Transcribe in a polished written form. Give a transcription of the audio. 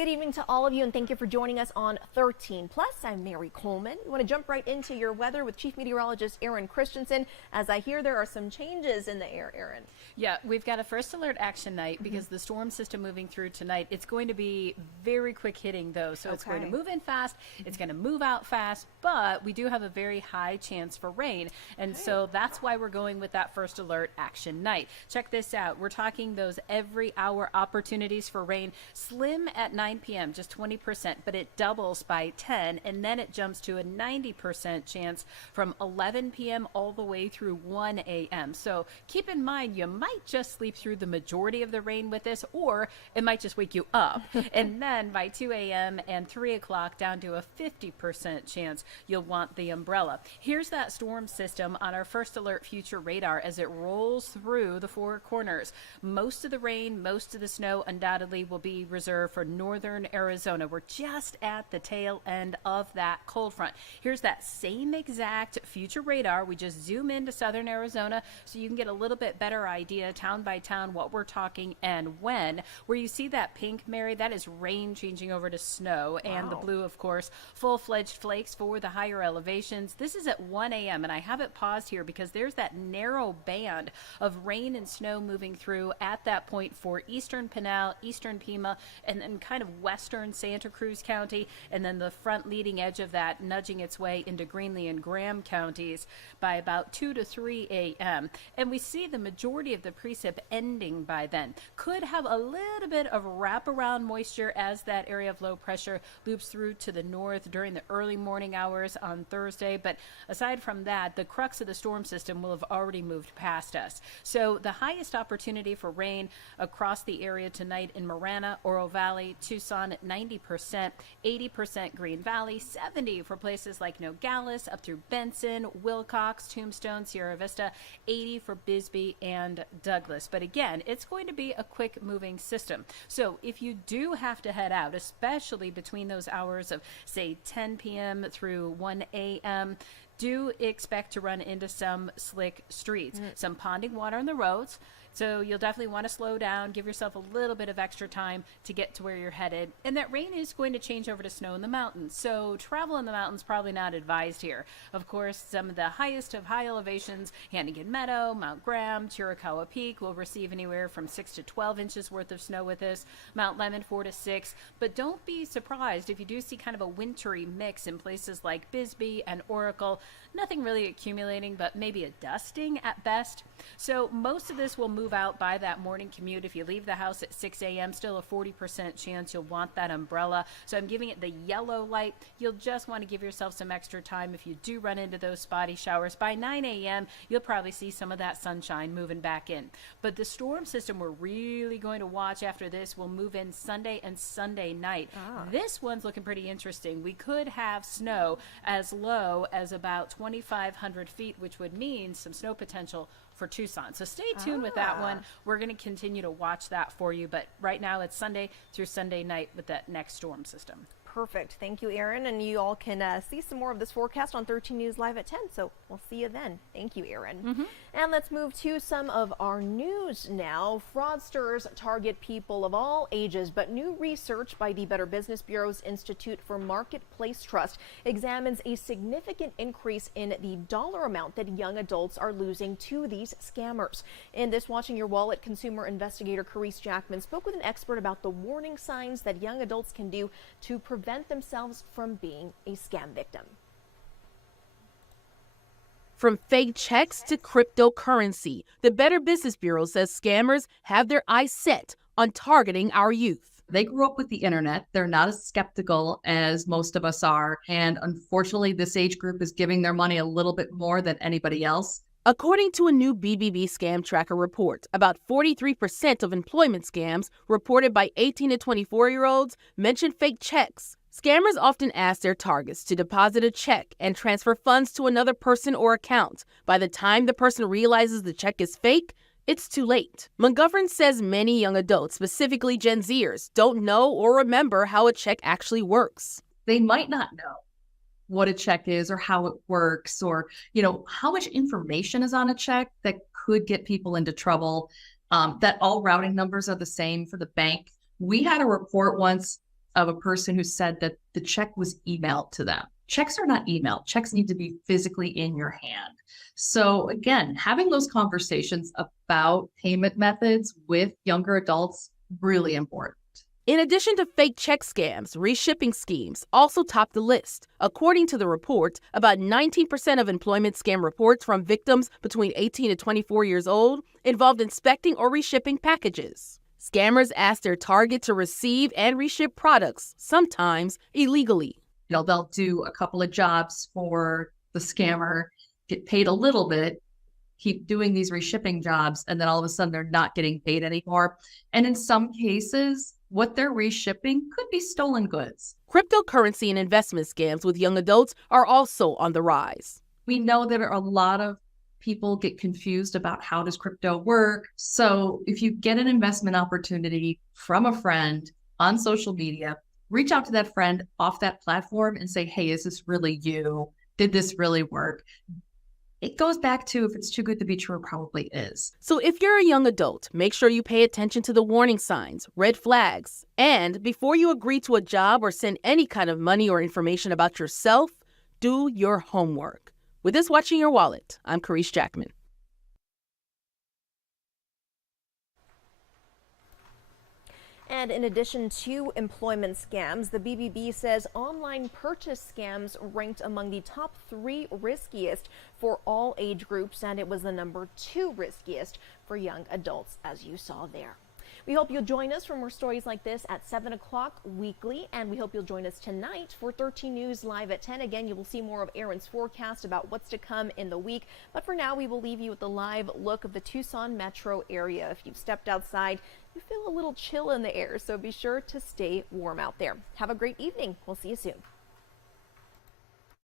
Good evening to all of you, and thank you for joining us on 13 Plus. I'm Mary Coleman. We want to jump right into your weather with Chief Meteorologist Aaron Christensen, as I hear there are some changes in the air, Aaron. Yeah, we've got a first alert action night because the storm system moving through tonight, it's going to be very quick hitting though. So it's going to move in fast, it's going to move out fast, but we do have a very high chance for rain. And so that's why we're going with that first alert action night. Check this out. We're talking those every hour opportunities for rain. Slim at 9 p.m., just 20%, but it doubles by 10, and then it jumps to a 90% chance from 11 p.m. all the way through 1 a.m. So keep in mind, you might just sleep through the majority of the rain with this, or it might just wake you up. And then by 2 a.m. and 3 o'clock, down to a 50% chance you'll want the umbrella. Here's that storm system on our first alert future radar as it rolls through the four corners. Most of the rain, most of the snow undoubtedly will be reserved for northern Arizona. We're just at the tail end of that cold front. Here's that same exact future radar. We just zoom into southern Arizona so you can get a little bit better idea town by town what we're talking and when. Where you see that pink, Mary, that is rain changing over to snow. And the blue, of course, full-fledged flakes for the higher elevations. This is at 1 a.m. and I have it paused here because there's that narrow band of rain and snow moving through at that point for eastern Pinal, eastern Pima, and then kind of western Santa Cruz County, and then the front leading edge of that nudging its way into Greenlee and Graham counties by about 2 to 3 a.m. And we see the majority of the precip ending by then. Could have a little bit of wraparound moisture as that area of low pressure loops through to the north during the early morning hours on Thursday. But aside from that, the crux of the storm system will have already moved past us. So the highest opportunity for rain across the area tonight in Marana, Oro Valley, Tucson at 90%, 80% Green Valley, 70 for places like Nogales up through Benson, Wilcox, Tombstone, Sierra Vista, 80 for Bisbee and Douglas. But again, it's going to be a quick moving system. So if you do have to head out, especially between those hours of say 10 p.m. through 1 a.m., do expect to run into some slick streets, some ponding water on the roads. So you'll definitely want to slow down, give yourself a little bit of extra time to get to where you're headed. And that rain is going to change over to snow in the mountains. So travel in the mountains probably not advised here. Of course, some of the highest of high elevations, Hannigan Meadow, Mount Graham, Chiricahua Peak will receive anywhere from 6 to 12 inches worth of snow with this. Mount Lemmon 4 to 6. But don't be surprised if you do see kind of a wintry mix in places like Bisbee and Oracle. Nothing really accumulating, but maybe a dusting at best. So most of this will move out by that morning commute. If you leave the house at 6 a.m., still a 40% chance you'll want that umbrella. So I'm giving it the yellow light. You'll just want to give yourself some extra time if you do run into those spotty showers. By 9 a.m., you'll probably see some of that sunshine moving back in. But the storm system we're really going to watch after this will move in Sunday and Sunday night. This one's looking pretty interesting. We could have snow as low as about 2,500 feet, which would mean some snow potential for Tucson. So stay tuned with that one. We're going to continue to watch that for you. But right now it's Sunday through Sunday night with that next storm system. Perfect. Thank you, Aaron. And you all can see some more of this forecast on 13 News Live at 10. So we'll see you then. Thank you, Aaron. And let's move to some of our news now. Fraudsters target people of all ages, but new research by the Better Business Bureau's Institute for Marketplace Trust examines a significant increase in the dollar amount that young adults are losing to these scammers. In this Watching Your Wallet, consumer investigator Carice Jackman spoke with an expert about the warning signs that young adults can do to prevent themselves from being a scam victim. From fake checks to cryptocurrency, the Better Business Bureau says scammers have their eyes set on targeting our youth. They grew up with the internet. They're not as skeptical as most of us are. And unfortunately, this age group is giving their money a little bit more than anybody else. According to a new BBB Scam Tracker report, about 43% of employment scams reported by 18 to 24-year-olds mention fake checks. Scammers often ask their targets to deposit a check and transfer funds to another person or account. By the time the person realizes the check is fake, it's too late. McGovern says many young adults, specifically Gen Zers, don't know or remember how a check actually works. They might not know what a check is or how it works or, how much information is on a check that could get people into trouble, that all routing numbers are the same for the bank. We had a report once of a person who said that the check was emailed to them. Checks are not emailed. Checks need to be physically in your hand. So again, having those conversations about payment methods with younger adults, really important. In addition to fake check scams, reshipping schemes also top the list. According to the report, about 19% of employment scam reports from victims between 18 to 24 years old involved inspecting or reshipping packages. Scammers ask their target to receive and reship products, sometimes illegally. They'll do a couple of jobs for the scammer, get paid a little bit, keep doing these reshipping jobs, and then all of a sudden they're not getting paid anymore. And in some cases, what they're reshipping could be stolen goods. Cryptocurrency and investment scams with young adults are also on the rise. We know that a lot of people get confused about how does crypto work. So if you get an investment opportunity from a friend on social media, reach out to that friend off that platform and say, hey, is this really you? Did this really work? It goes back to if it's too good to be true, it probably is. So if you're a young adult, make sure you pay attention to the warning signs, red flags, and before you agree to a job or send any kind of money or information about yourself, do your homework. With this Watching Your Wallet, I'm Carice Jackman. And in addition to employment scams, the BBB says online purchase scams ranked among the top 3 riskiest for all age groups, and it was the number 2 riskiest for young adults, as you saw there. We hope you'll join us for more stories like this at 7 o'clock weekly, and we hope you'll join us tonight for 13 News Live at 10. Again, you will see more of Erin's forecast about what's to come in the week, but for now, we will leave you with a live look of the Tucson metro area. If you've stepped outside, you feel a little chill in the air, so be sure to stay warm out there. Have a great evening. We'll see you soon.